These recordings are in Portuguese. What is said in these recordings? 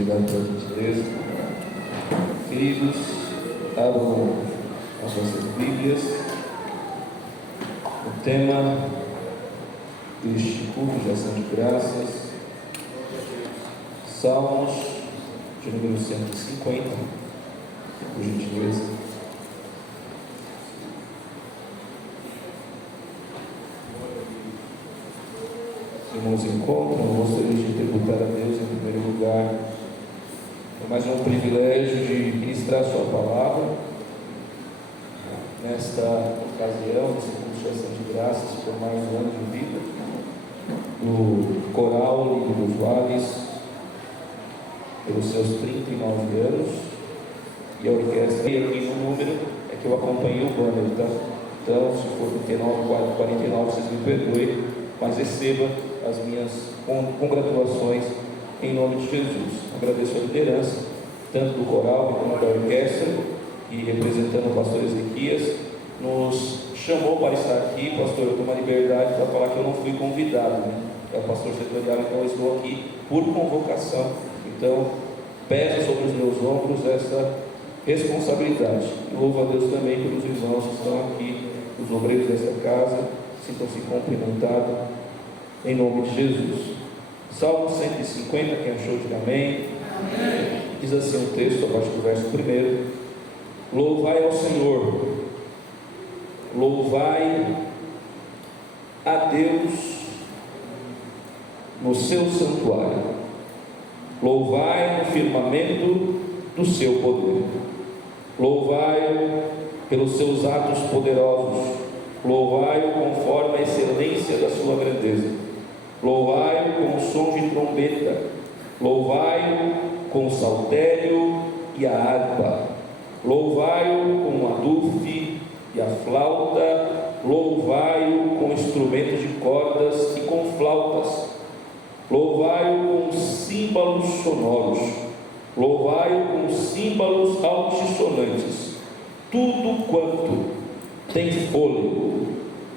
Obrigado pela gentileza. Queridos, abram as vossas Bíblias. O tema deste culto de ação de graças, Salmos de número 150, por gentileza. Irmãos encontram, eu gostaria de tributar a Deus em primeiro lugar. É mais um privilégio de ministrar Sua palavra nesta ocasião, nesse curso de ação de graças por mais um ano de vida do Coral Lírio dos Vales, pelos seus 39 anos, e a orquestra, e aqui no número é que eu acompanhei o banner, tá? Então, se for 39, 49, vocês me perdoem, mas receba as minhas congratulações em nome de Jesus. Agradeço a liderança, tanto do coral como da orquestra, e representando o pastor Ezequias, nos chamou para estar aqui. Pastor, eu tomo a liberdade para falar que eu não fui convidado, né? É o pastor setorial, então eu estou aqui por convocação. Então, peso sobre os meus ombros essa responsabilidade. E louvo a Deus também pelos irmãos que estão aqui, os obreiros dessa casa, sintam-se cumprimentados em nome de Jesus. Salmo 150, quem achou, diga amém. Amém. Diz assim o texto, a partir do verso 1: Louvai ao Senhor, louvai a Deus no seu santuário, louvai no firmamento do seu poder, louvai-o pelos seus atos poderosos, louvai-o conforme a excelência da sua grandeza, louvai-o com o som de trombeta, louvai-o com o saltério e a harpa, louvai-o com o adufe e a flauta, louvai-o com instrumentos de cordas e com flautas, louvai-o com símbolos sonoros, louvai-o com símbolos altissonantes. Tudo quanto tem fôlego,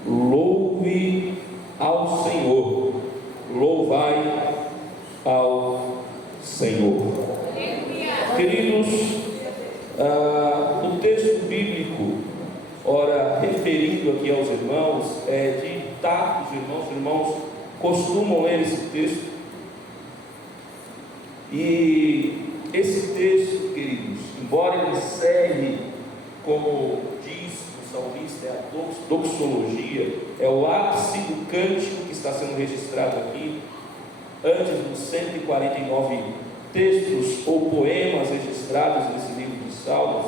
louve ao Senhor, louvai ao Senhor. Queridos, o texto bíblico, ora, referindo aqui aos irmãos, é de tato, os irmãos costumam ler esse texto, e esse texto, queridos, embora ele encerre, como diz o salmista, é a doxologia, é o ápice do cântico que está sendo registrado aqui, antes dos 149 textos ou poemas registrados nesse livro de Salmos.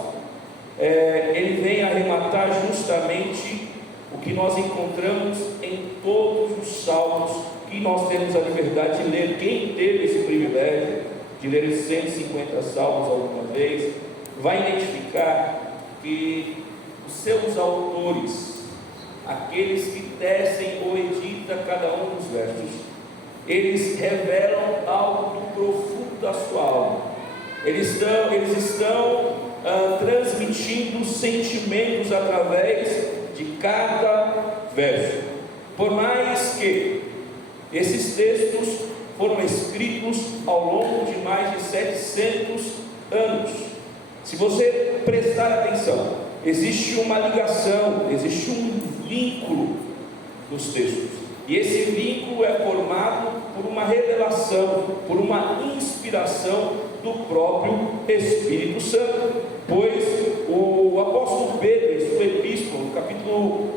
Ele vem arrematar justamente o que nós encontramos em todos os salmos que nós temos a liberdade de ler. Quem teve esse privilégio de ler os 150 salmos alguma vez, vai identificar que os seus autores, aqueles que tecem ou editam cada um dos versos, eles revelam algo do profundo da sua alma. Eles estão transmitindo sentimentos através de cada verso. Por mais que esses textos foram escritos ao longo de mais de 700 anos, se você prestar atenção, existe uma ligação, existe um vínculo dos textos, e esse vínculo é formado por uma revelação, por uma inspiração do próprio Espírito Santo. Pois o apóstolo Pedro, em sua epístola, no capítulo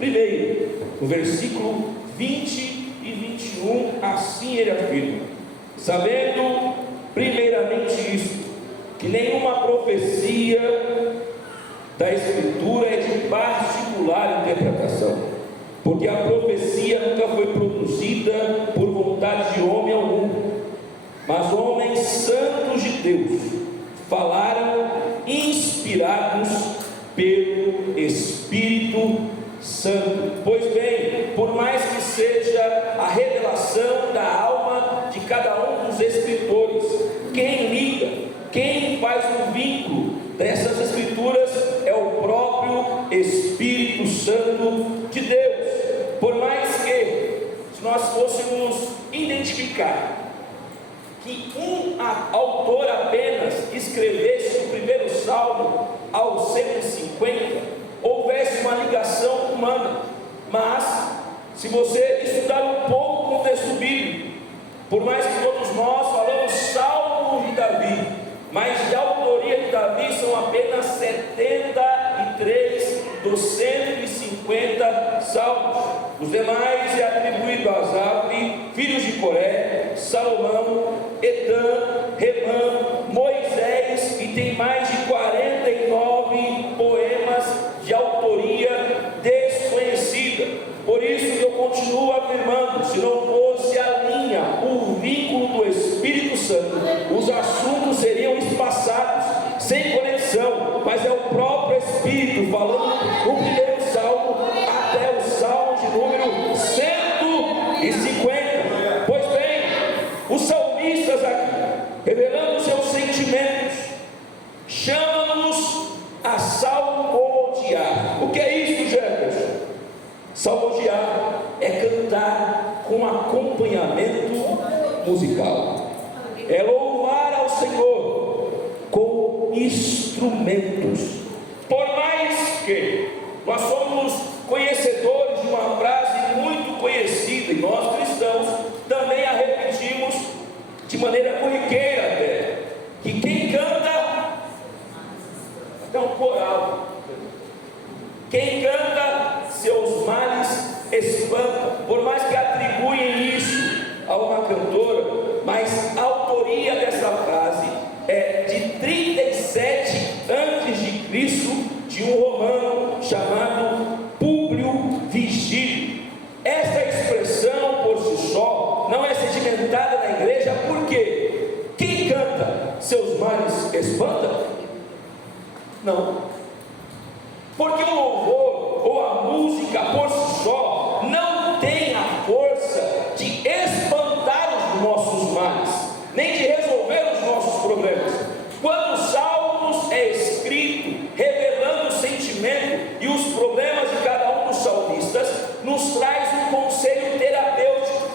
1, no versículo 20 e 21, assim ele afirma: sabendo primeiramente isto, que nenhuma profecia da Escritura é de particular interpretação, porque a profecia nunca foi produzida por vontade de homem algum, mas homens santos de Deus falaram inspirados pelo Espírito Santo. Pois bem, por mais que seja a revelação da alma de cada um dos escritores, quem liga, quem faz o vínculo dessas escrituras é o próprio Espírito Santo de Deus. Por mais que, se nós fôssemos identificar que um autor escrevesse o primeiro salmo ao 150, houvesse uma ligação humana. Mas, se você estudar um pouco o texto bíblico, por mais que todos nós falamos salmo de Davi, mas de autoria de Davi são apenas 73 dos 150 salmos. Os demais é atribuído a Asaf, filhos de Coré, Salomão, Etã, Remã, Moisés, e tem mais de 49 poemas de autoria desconhecida. Por isso eu continuo afirmando, se não fosse a linha, o vínculo do Espírito Santo, os assuntos seriam espaçados, sem conexão, mas é o próprio Espírito falando no primeiro salmo até o salmo de número 150. Pois bem, os salmistas aqui, revelando seus sentimentos, chamam-nos a salmodiar. O que é isso, Jefferson? Salmodiar é cantar com acompanhamento musical, é louvar ao Senhor com instrumentos. Por mais que nós somos conhecedores de uma frase muito conhecida, e nós cristãos também a repetimos de maneira corriqueira até, que quem canta, até um coral, quem canta seus males espanta. Por mais que atribuem isso a uma cantora, mas a autoria dessa frase é de 37 a.C., de um romano chamado Públio Vigílio. Esta expressão por si só não é sedimentada na igreja, porque quem canta seus males espanta? Não, porque o louvor ou a música por si só não tem a força de espantar os nossos males, nem de resolver os nossos problemas. Quando os salmos é escrito revelando o sentimento e os problemas de cada um dos salmistas, nos traz um conselho terapêutico.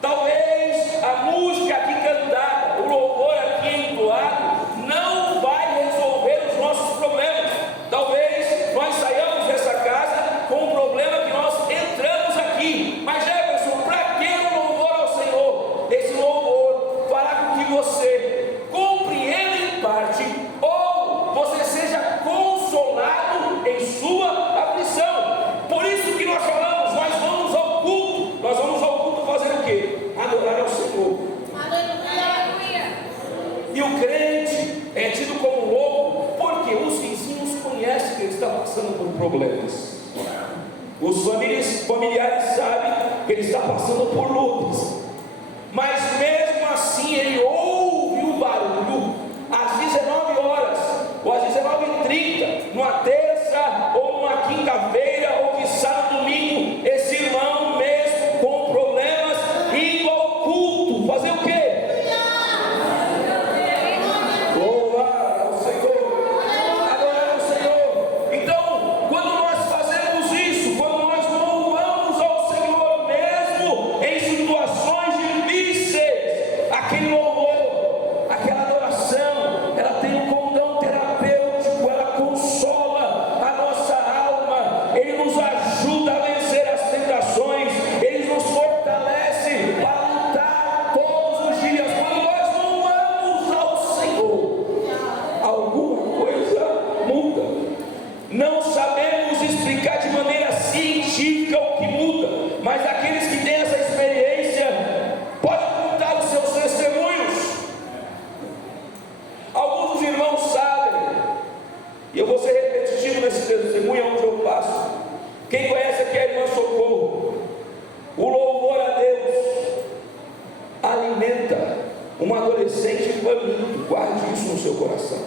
Talvez a música aqui cantada, o louvor aqui entoado, não vai resolver os nossos problemas. Talvez nós saiamos dessa casa com um problema que nós entramos aqui. Mas Jefferson, para que o louvor ao Senhor? Esse louvor fará com que você compreenda em parte, ou você seja consolado em sua aflição. Por isso que nós falamos, nós vamos ao culto. Nós vamos ao culto fazer o quê? Adorar ao Senhor. Aleluia. E o crente é tido como louco porque os vizinhos conhecem que ele está passando por problemas. Os familiares sabem que ele está passando por lutas. Mas mesmo assim ele ouve o barulho às 19 horas ou às 19h30, numa terça ou numa quinta-feira, ou quiçá no domingo. Esse irmão mesmo com problemas, indo ao culto, fazer o quê? Louvar ao Senhor, adorar ao Senhor. Então, quando nós fazemos isso, quando nós louvamos ao Senhor mesmo em situações difíceis, aquele louvor, aquela adoração, ela tem um condão terapêutico, ela consola a nossa alma, ele nos ajuda a vencer as tentações, ele nos fortalece para lutar todos os dias. Quando nós louvamos ao Senhor, alguma coisa muda. Não sabemos explicar de maneira científica o que muda, mas aqueles que têm essa experiência podem contar os seus testemunhos. Alguns dos irmãos sabem, e eu vou ser repetitivo nesse testemunho onde eu passo. Quem conhece aqui é a irmã Socorro. O louvor a Deus alimenta um adolescente faminto. Guarde isso no seu coração.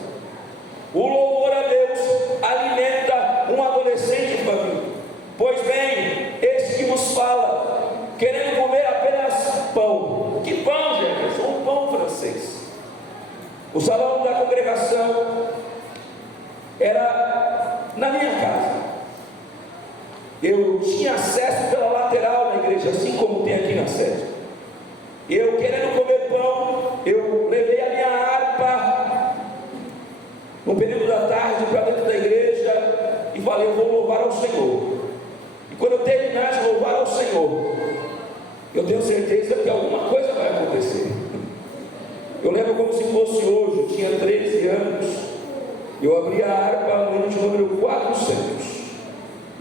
O louvor a Deus alimenta um adolescente faminto. Pois bem, esse que nos fala, querendo comer apenas pão. Que pão, gente? Um pão francês. O salão da congregação era na minha casa. Eu tinha acesso pela lateral da igreja, assim como tem aqui na sede. Eu querendo comer pão, eu levei a minha harpa no período da tarde, para dentro da igreja e falei: eu vou louvar ao Senhor. E quando eu terminar de louvar ao Senhor, eu tenho certeza que alguma coisa vai acontecer. Eu lembro como se fosse hoje, eu tinha 13 anos, eu abri a harpa no hino de número 400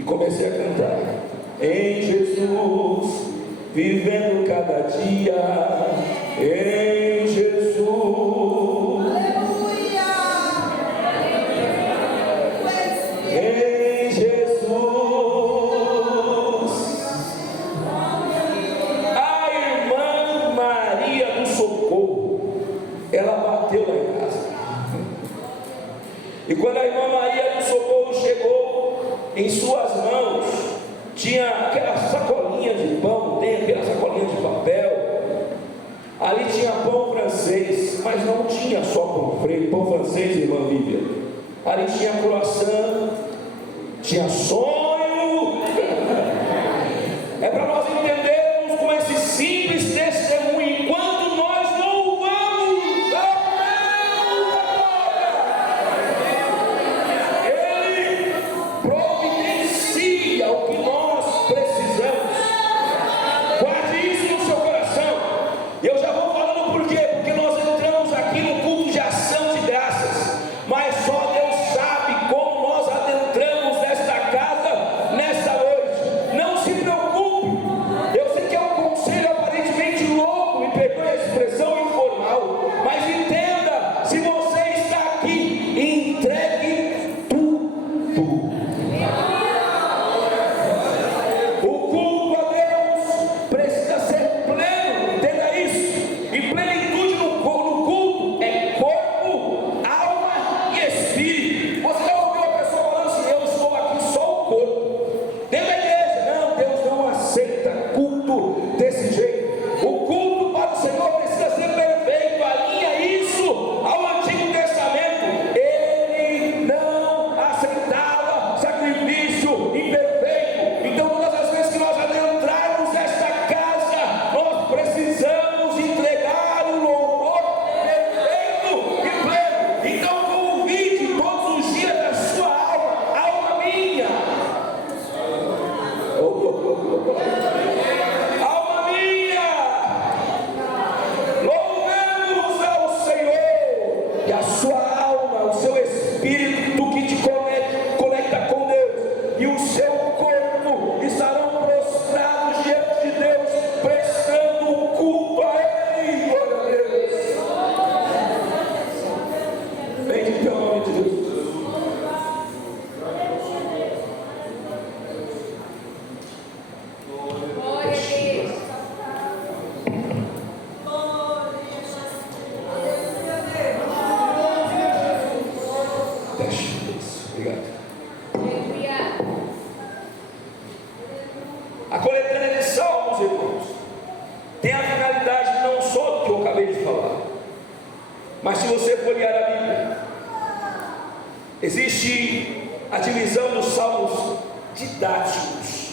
e comecei a cantar: em Jesus, vivendo cada dia, em Jesus. Aleluia! Em Jesus. A irmã Maria do Socorro, ela bateu lá em casa. E quando a irmã Maria do Socorro chegou, em suas mãos tinha aquela sacolinha de pão, tem aquela sacolinha de papel. Ali tinha pão francês, mas não tinha só pão francês, irmã Bíblia. Ali tinha croissant, tinha sonho. É para nós entendermos com esse simples testemunho, enquanto nós louvamos Ele providencia o que nós precisamos. Guarde isso no seu coração. Eu já vou falando por quê? Porque nós entramos aqui no culto de ação de graças, mas só Deus sabe como nós adentramos esta casa nesta noite. Não se preocupe. Eu sei que é um conselho aparentemente louco, me perdoe a expressão informal, mas entenda: se você está aqui, entregue tudo. O culto a Deus precisa ser pleno, entenda isso. E plenitude no culto é corpo, alma e espírito. Você já ouviu a pessoa falando assim: eu estou aqui só o corpo? Dentro da igreja, não, Deus não aceita culto desse jeito. O culto para o Senhor precisa ser perfeito. Alinha isso ao Antigo Testamento. Ele não aceitava sacrifício imperfeito. Então, todas as vezes que nós adentrarmos esta casa, nós precisamos entregar o louvor perfeito e pleno. Então, convide todos os dias da sua alma minha. Alma minha, louvemos ao Senhor. E a sua alma, o seu espírito que te conecta com Deus, e o seu corpo estarão prostrados diante de Deus, prestando um culto a Ele. Glória a Deus. Bendito é o nome de Deus. Deixa isso. Obrigado. A coletânea de salmos, irmãos, tem a finalidade não só do que eu acabei de falar, mas se você for olhar a Bíblia, existe a divisão dos salmos didáticos,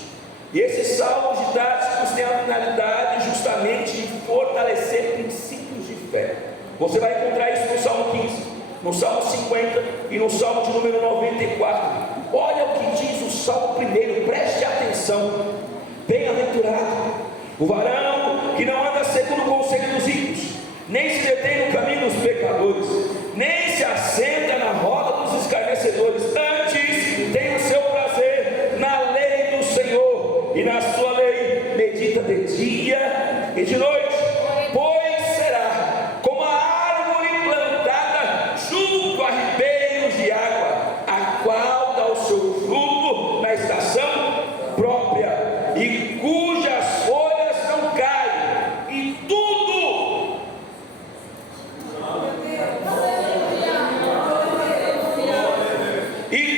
e esses salmos didáticos têm a finalidade justamente de fortalecer princípios de fé. Você vai encontrar isso no Salmo 15, no Salmo 50 e no Salmo de número 94. Olha o que diz o Salmo primeiro, preste atenção. Bem-aventurado o varão que não anda segundo o conselho dos ímpios, nem se detém no caminho dos pecadores, nem se assenta na roda dos escarnecedores. Antes tem o seu prazer na lei do Senhor, e na sua lei medita de dia e de noite. Pois será como a árvore plantada junto a ribeiros de água, a qual dá o seu fruto na estação própria, e cujas folhas não caem, e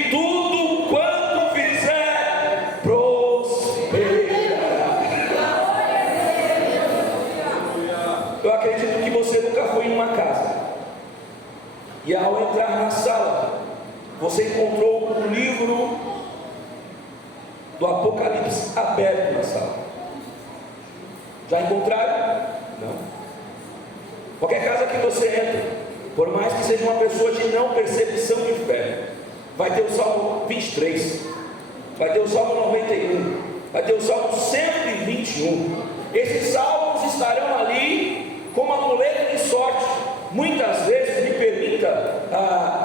tudo quanto fizer prosperará. Eu acredito que você nunca foi em uma casa e ao entrar na sala você encontrou um livro do Apocalipse aberto na sala. Já encontraram? Não. Qualquer casa que você entra, por mais que seja uma pessoa de não percepção de fé, vai ter o Salmo 23, vai ter o Salmo 91, vai ter o Salmo 121. Esses salmos estarão ali como amuleto de sorte. Muitas vezes, me permita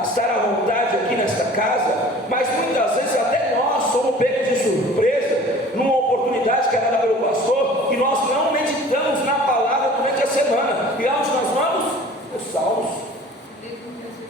estar à vontade aqui nesta casa, mas muitas vezes até nós somos pegos de surpresa numa oportunidade que é dada pelo pastor, e nós não meditamos na palavra durante a semana. E aonde nós vamos? Os salmos.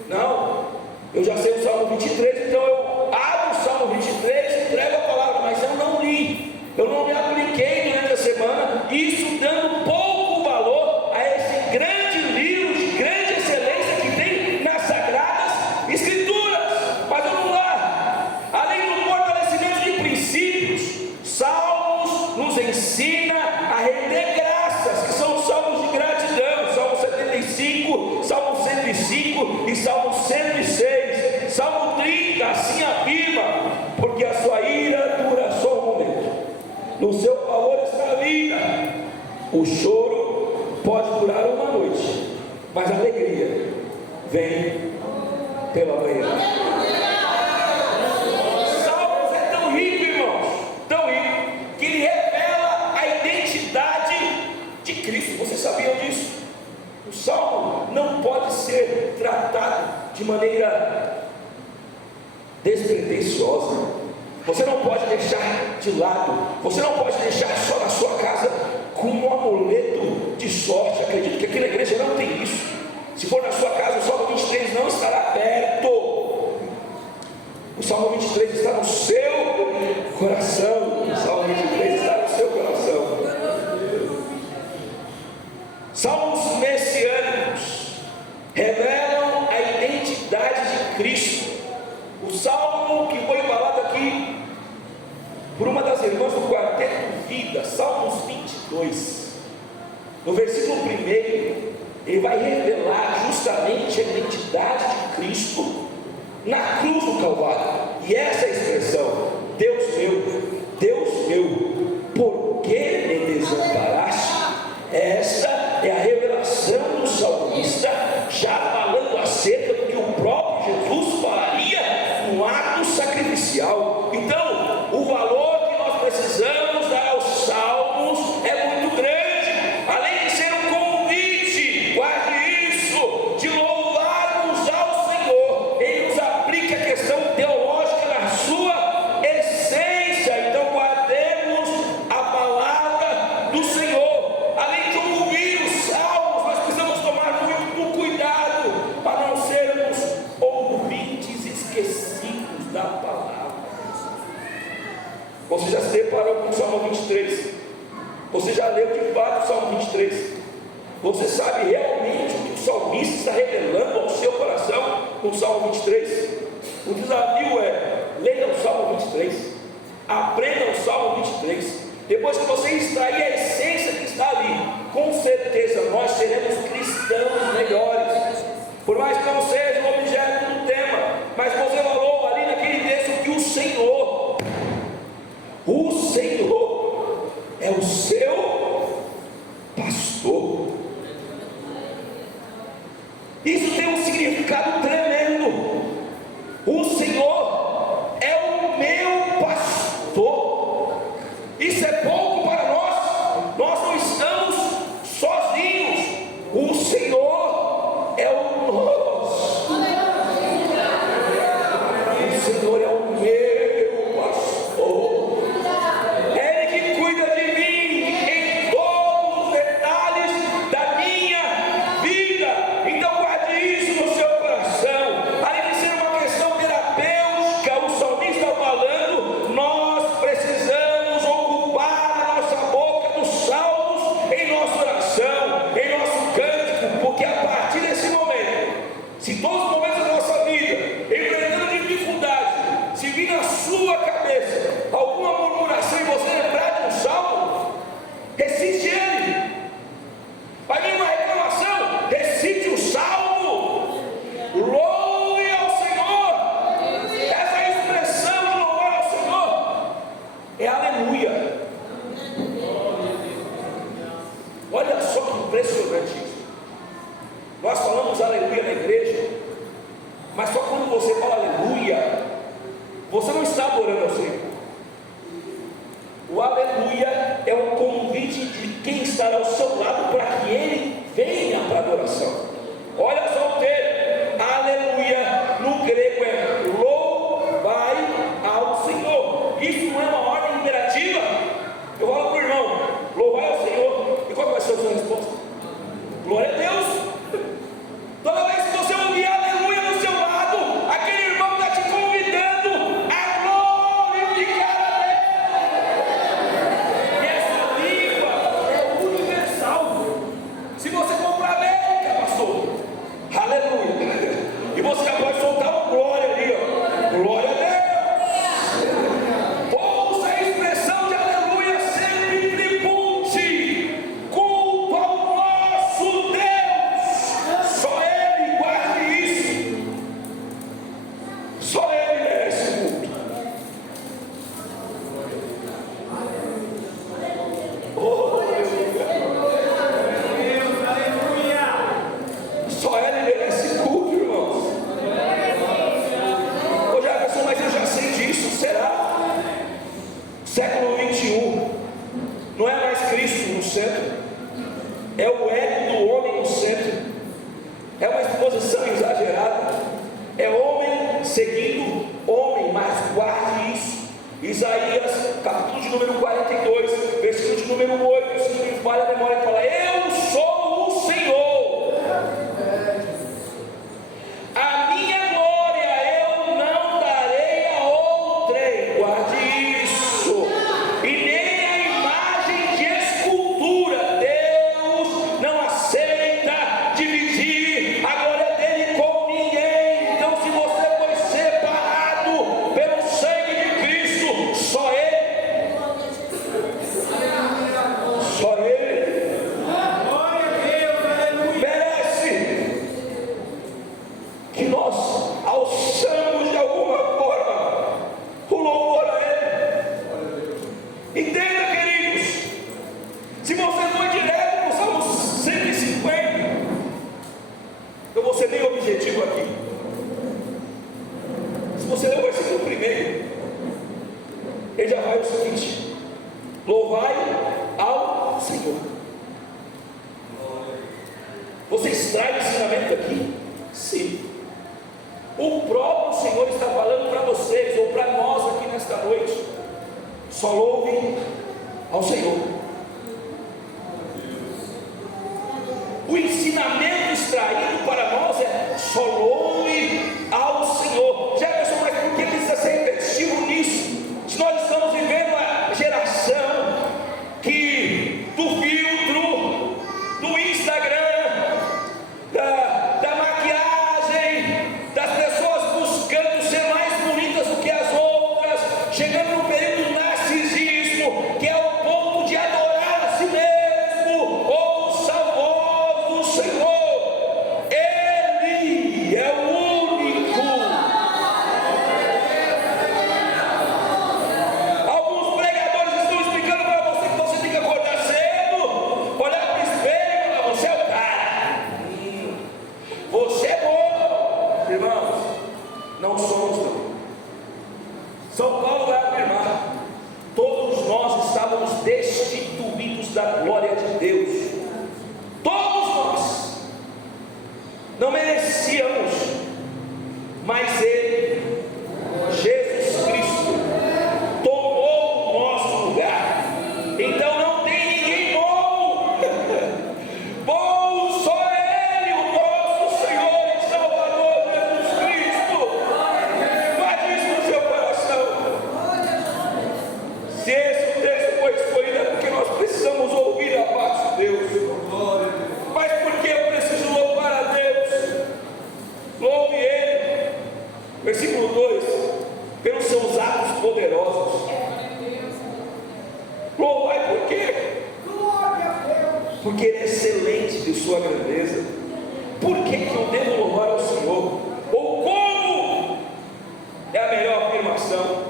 Não, eu já sei o Salmo 23, então eu abro o Salmo 23 e entrego a palavra, mas eu não li, eu não me apliquei durante a semana, isso dando pouco valor a esse grande livro de grande excelência que tem nas Sagradas Escrituras. Mas vamos lá, além do fortalecimento de princípios, Salmos nos ensina a render graças, que são os salmos de gratidão, Salmo 75, Salmo 105 e Salmo 106, Salmo 30, assim afirma, porque a sua ira dura só um momento, no seu favor está a vida. O choro pode durar uma noite, mas a alegria vem pela manhã. Salmos é tão rico, irmãos, tão rico, que ele revela a identidade de Cristo. Vocês sabiam disso? O Salmo não pode ser tratado de maneira despretensiosa. Você não pode deixar de lado, você não pode deixar só na sua casa como um amuleto de sorte. Acredito que aqui na igreja não tem isso. Se for na sua casa, o Salmo 23 não estará perto. O Salmo 23 está no seu coração. O Salmo 23 está no seu coração. Salmos messiânicos revelam a identidade de Cristo. O salmo que foi falado aqui por uma das irmãs do Quarteto Vida, Salmos 22, no versículo 1, ele vai revelar justamente a identidade de Cristo na cruz do Calvário. E essa é a expressão: Deus meu, por que me desamparaste? Esta é a revelação do salmista, já falando acerca do que o próprio Jesus falaria no ato sacrificial. Então, o valor que nós precisamos dar aos salmos é muito grande. Além de ser um convite, guarde isso, de louvarmos ao Senhor, ele nos aplica a questão teológica na sua essência. Então, guardemos a palavra do Senhor. Além de ouvir os salmos, nós precisamos tomar muito cuidado para não sermos ouvintes esquecidos da palavra. Você já se deparou com o Salmo 23? Você já leu de fato o Salmo 23? Você sabe realmente o que o salmista está revelando ao seu coração no Salmo 23? O desafio é: leia o Salmo 23, aprenda o Salmo 23. Depois que você extrair a essência que está ali, com certeza nós seremos cristãos melhores. Por mais que não seja o objeto do tema, mas você falou ali naquele texto que o Senhor é o seu pastor. Isso tem um significado tremendo. O Senhor é o meu pastor. Isso é pouco para nós. Nós não estamos sozinhos. O Senhor é o nosso. O Senhor é o meu pastor. É Ele que cuida de mim em todos os detalhes da minha vida. Então guarde isso no seu coração. Só ela merece culto, irmãos. Ô Jefferson, mas eu já sei disso. Será? Século 21 não é mais Cristo no centro, é o ego do homem no centro. É uma exposição exagerada. É homem seguindo homem, mas guarde isso. Isaías, capítulo de número 42, versículo de número 8, se não me falha a memória, fala: eu sou o Senhor, a minha glória eu não darei a outrem. Guarde isso. E nem a imagem de escultura. Deus não aceita dividir a glória dele com ninguém. Então, se você foi separado pelo sangue de Cristo, só Ele, merece que nós alçamos de alguma forma o louvor a Ele. Entenda, queridos, se você for direto no Salmo 150, eu vou ser bem objetivo aqui. Se você ler o versículo primeiro, ele já vai o seguinte: louvai ao Senhor. Você extrai o ensinamento aqui? Sim. O próprio Senhor está falando para vocês, ou para nós aqui nesta noite: só louve ao Senhor. O ensinamento extraído para nós é: só louve ao Senhor. Jefferson, mas por que precisa ser repetitivo nisso? Se nós estamos vivendo a geração que do filtro, do Instagram, da maquiagem, das pessoas buscando ser mais bonitas do que as outras, chegando no período do narcisismo, que é o ponto de adorar a si mesmo. Ouça a voz do Senhor, Ele é o único. Alguns pregadores estão explicando para você que você tem que acordar cedo, olhar para o espelho e falar: você é o cara, você é bom. Irmãos, não somos não. São Paulo vai afirmar: todos nós estávamos destituídos da glória de Deus. Todos nós não merecíamos, mas Ele, Jesus Cristo, tomou o nosso lugar. Então não tem ninguém bom. Bom só Ele, o nosso Senhor e Salvador Jesus Cristo. Guarde isso no seu coração. Se esse texto foi escolhido, é porque nós precisamos ouvir a voz de Deus. Mas por que eu preciso louvar a Deus? Louve Ele. Versículo 2: pelos seus atos poderosos. Louvai por quê? Porque Ele é excelente de sua grandeza. Por que eu devo louvar ao Senhor? Ou como? É a melhor afirmação.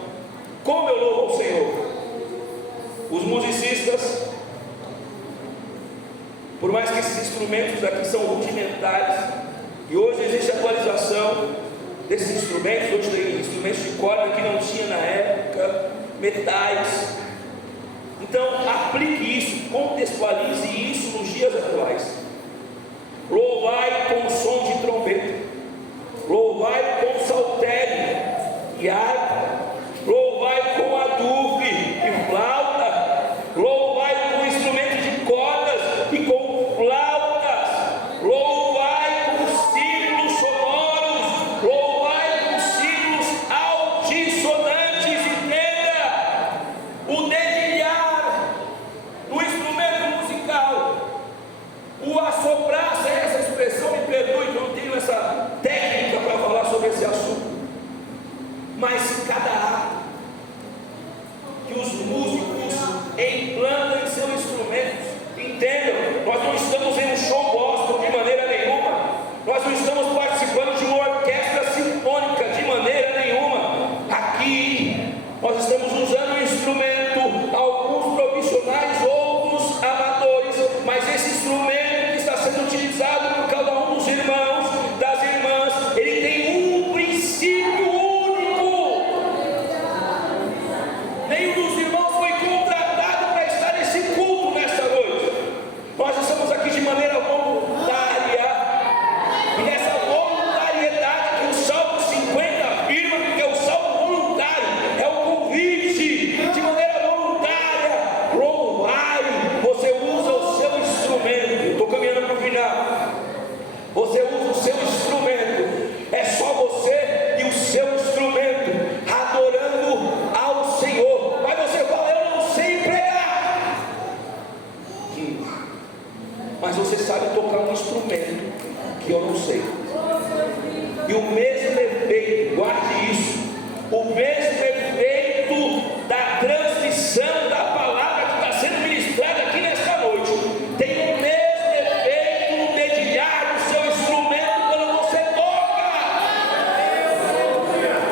Como eu louvo ao Senhor? Os musicistas, por mais que esses instrumentos aqui são rudimentares, e hoje existe atualização desses instrumentos. Hoje tem instrumentos de corda que não tinha na época, metais. Então aplique isso, contextualize isso nos dias atuais. Louvai com som de trombeta, louvai com saltério e harpa, louvai com adufe e flauta, louvai com instrumentos de cordas e com flautas, louvai com símbolos sonoros, louvai com símbolos altissonantes. Entenda, o dedilhar no instrumento musical, o assoprar, sem essa expressão, me perdoe, E o mesmo efeito, guarde isso, o mesmo efeito da transmissão da palavra que está sendo ministrada aqui nesta noite, tem o mesmo efeito no dedilhar do seu instrumento quando você toca.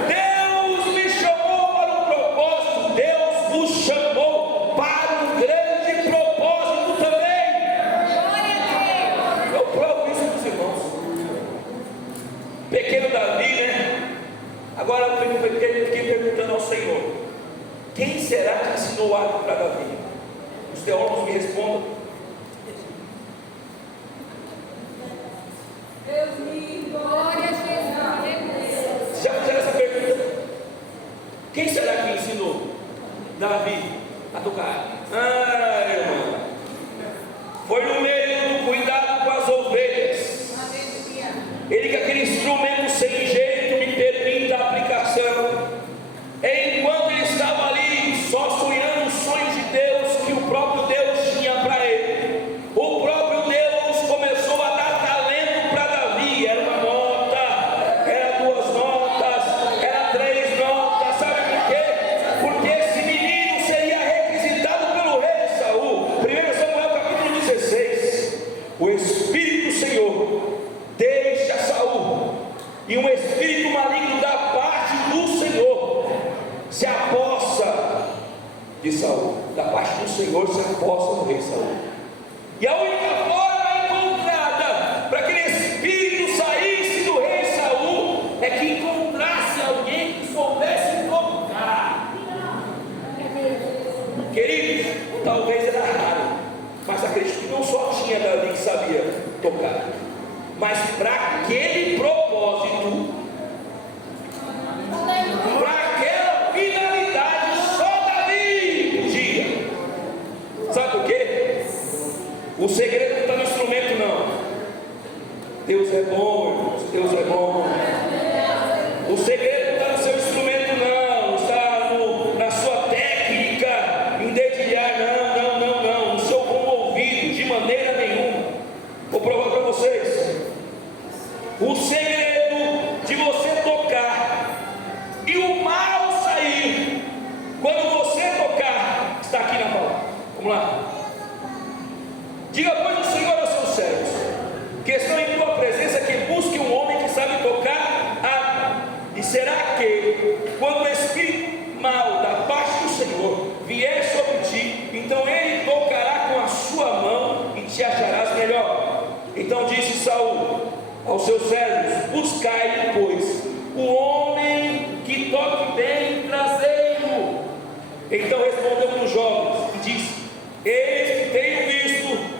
Deus me chamou para um propósito, Deus vos chamou para um grande propósito também. Eu provo isso com os irmãos. Pequeno Davi, né? Agora eu fiquei perguntando ao Senhor: quem será que ensinou o arco para Davi? Os teólogos me respondam. Deus me glória a Jesus. Vocês já fizeram essa pergunta? Quem será que ensinou Davi a tocar? Irmão, foi no meio do cuidado com as ovelhas. Ele com aquele instrumento sem jeito, me permita a aplicação. Enquanto ele estava ali, só sonhando os sonhos de Deus que o próprio Deus tinha para ele, o próprio Deus começou a dar talento para Davi. Era uma nota, era 2 notas, era 3 notas. Sabe por quê? Porque esse menino seria requisitado pelo rei Saul. 1 Samuel capítulo 16. O Espírito do Senhor deixa Saul, e um espírito maligno da parte do Senhor se apossa de Saul. Da parte do Senhor se apossa do rei Saul. E a única forma encontrada para que aquele espírito saísse do rei Saul é que encontrasse alguém que soubesse tocar. Queridos, talvez era raro, mas acredito que não só tinha Davi que sabia tocar, mas para aquele propósito, para aquela finalidade, só Davi podia. Sabe por quê? O segredo não está no instrumento, não. Deus é bom, irmãos, Deus é bom. O segredo não está no seu instrumento, não. Está na sua técnica, em dedilhar, não. No seu bom ouvido, de maneira nenhuma. Vou provar para vocês. O segredo de você tocar e o mal sair quando você tocar está aqui na palavra. Vamos lá. Diga, pois, o Senhor aos seus servos que estão em tua presença, que busque um homem que sabe tocar harpa. E será que quando o espírito mal da parte do Senhor vier sobre ti, então ele tocará com a sua mão e te acharás melhor. Então disse Saul aos seus servos: buscai, pois, o homem que toque bem, trazei-o. Então respondeu os jovens e disse: eis que tenho visto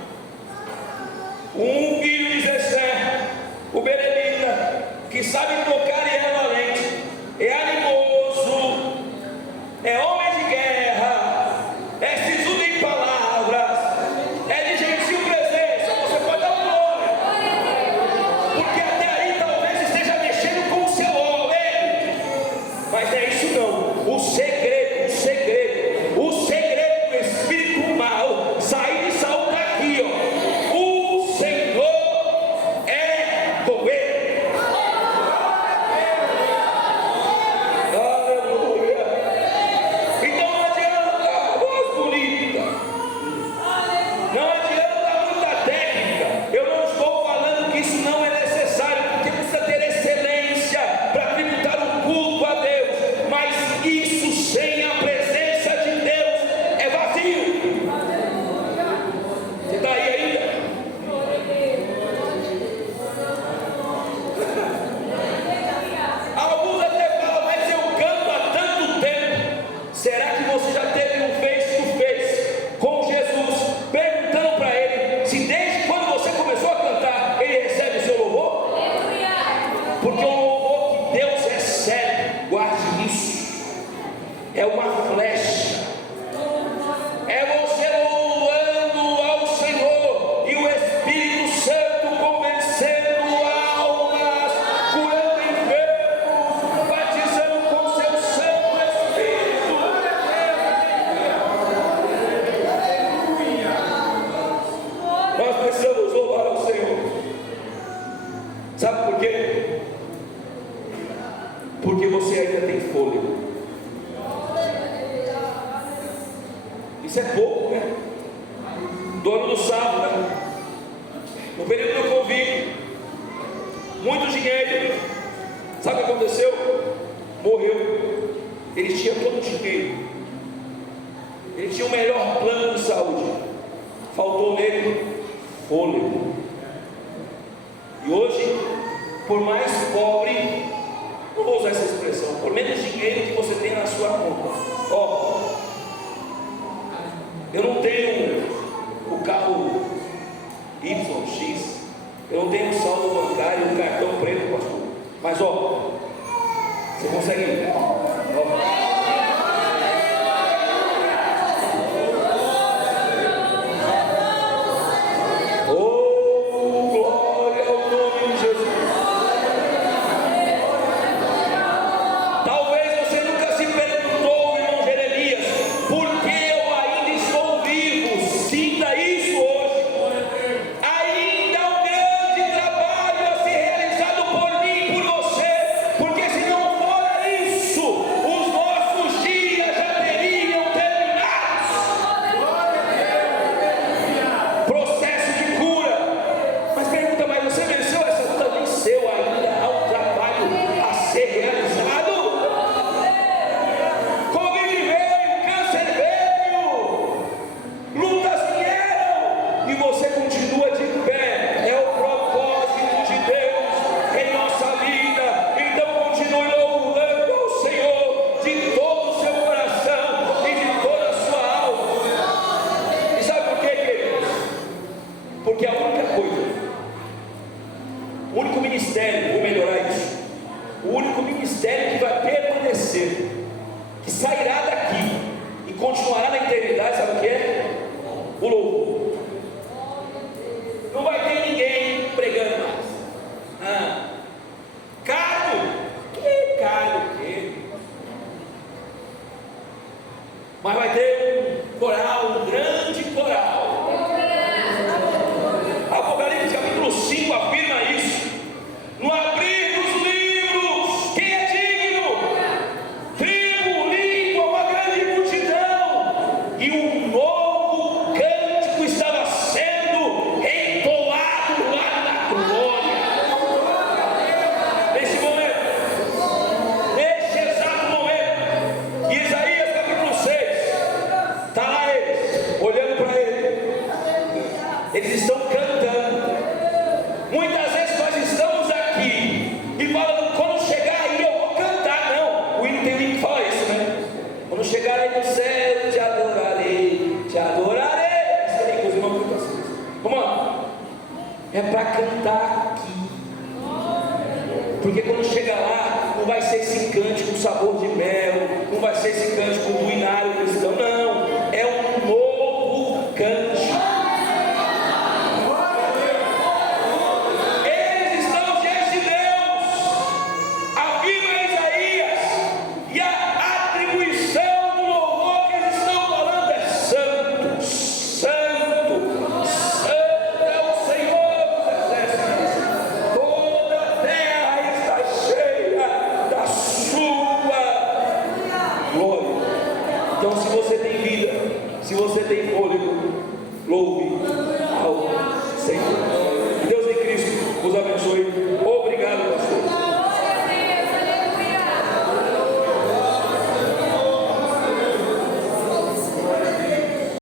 um filho de Jessé, o Berebita, que sabe tocar e é valente, é animoso, é homem de guerra, é sisudo em palavras, é de gentil presença. Você pode dar um glória, porque até aí talvez esteja mexendo com o seu homem, mas não é isso não. O segredo do espírito mal sair de Saul está aqui, ó. O Senhor é com ele. Aleluia. Então não adianta a voz bonita, não adianta muita técnica. Eu não estou falando que isso não é necessário, porque precisa ter excelência para tributar o culto a Deus, mas isso sem a presença de Deus é vazio. Você está aí ainda? Alguns até falam: mas eu canto há tanto tempo. Será que você já teve um face to face com Jesus, perguntando para ele se desde quando você começou a cantar ele recebe o seu louvor? Porque o louvor que Deus recebe, guarde isso, é uma flecha. É você louvando ao Senhor e o Espírito Santo convencendo almas, curando enfermos, batizando com seu Santo Espírito. Nós precisamos louvar ao Senhor. Sabe por quê? porque você ainda tem fôlego. Isso é pouco, né? Dono do sábado, né? No período do Covid, muito dinheiro. Sabe o que aconteceu? Morreu. Ele tinha todo o dinheiro, ele tinha o melhor plano de saúde, faltou nele fôlego. E hoje, por mais pobre, não vou usar essa expressão, por menos dinheiro que você tem na sua conta, ó, eu não tenho o carro YX, eu não tenho saldo bancário, um cartão preto, pastor, mas ó, você consegue, ó. Porque quando chega lá, não vai ser esse cântico com sabor de mel, não vai ser esse cântico do inário cristão, não.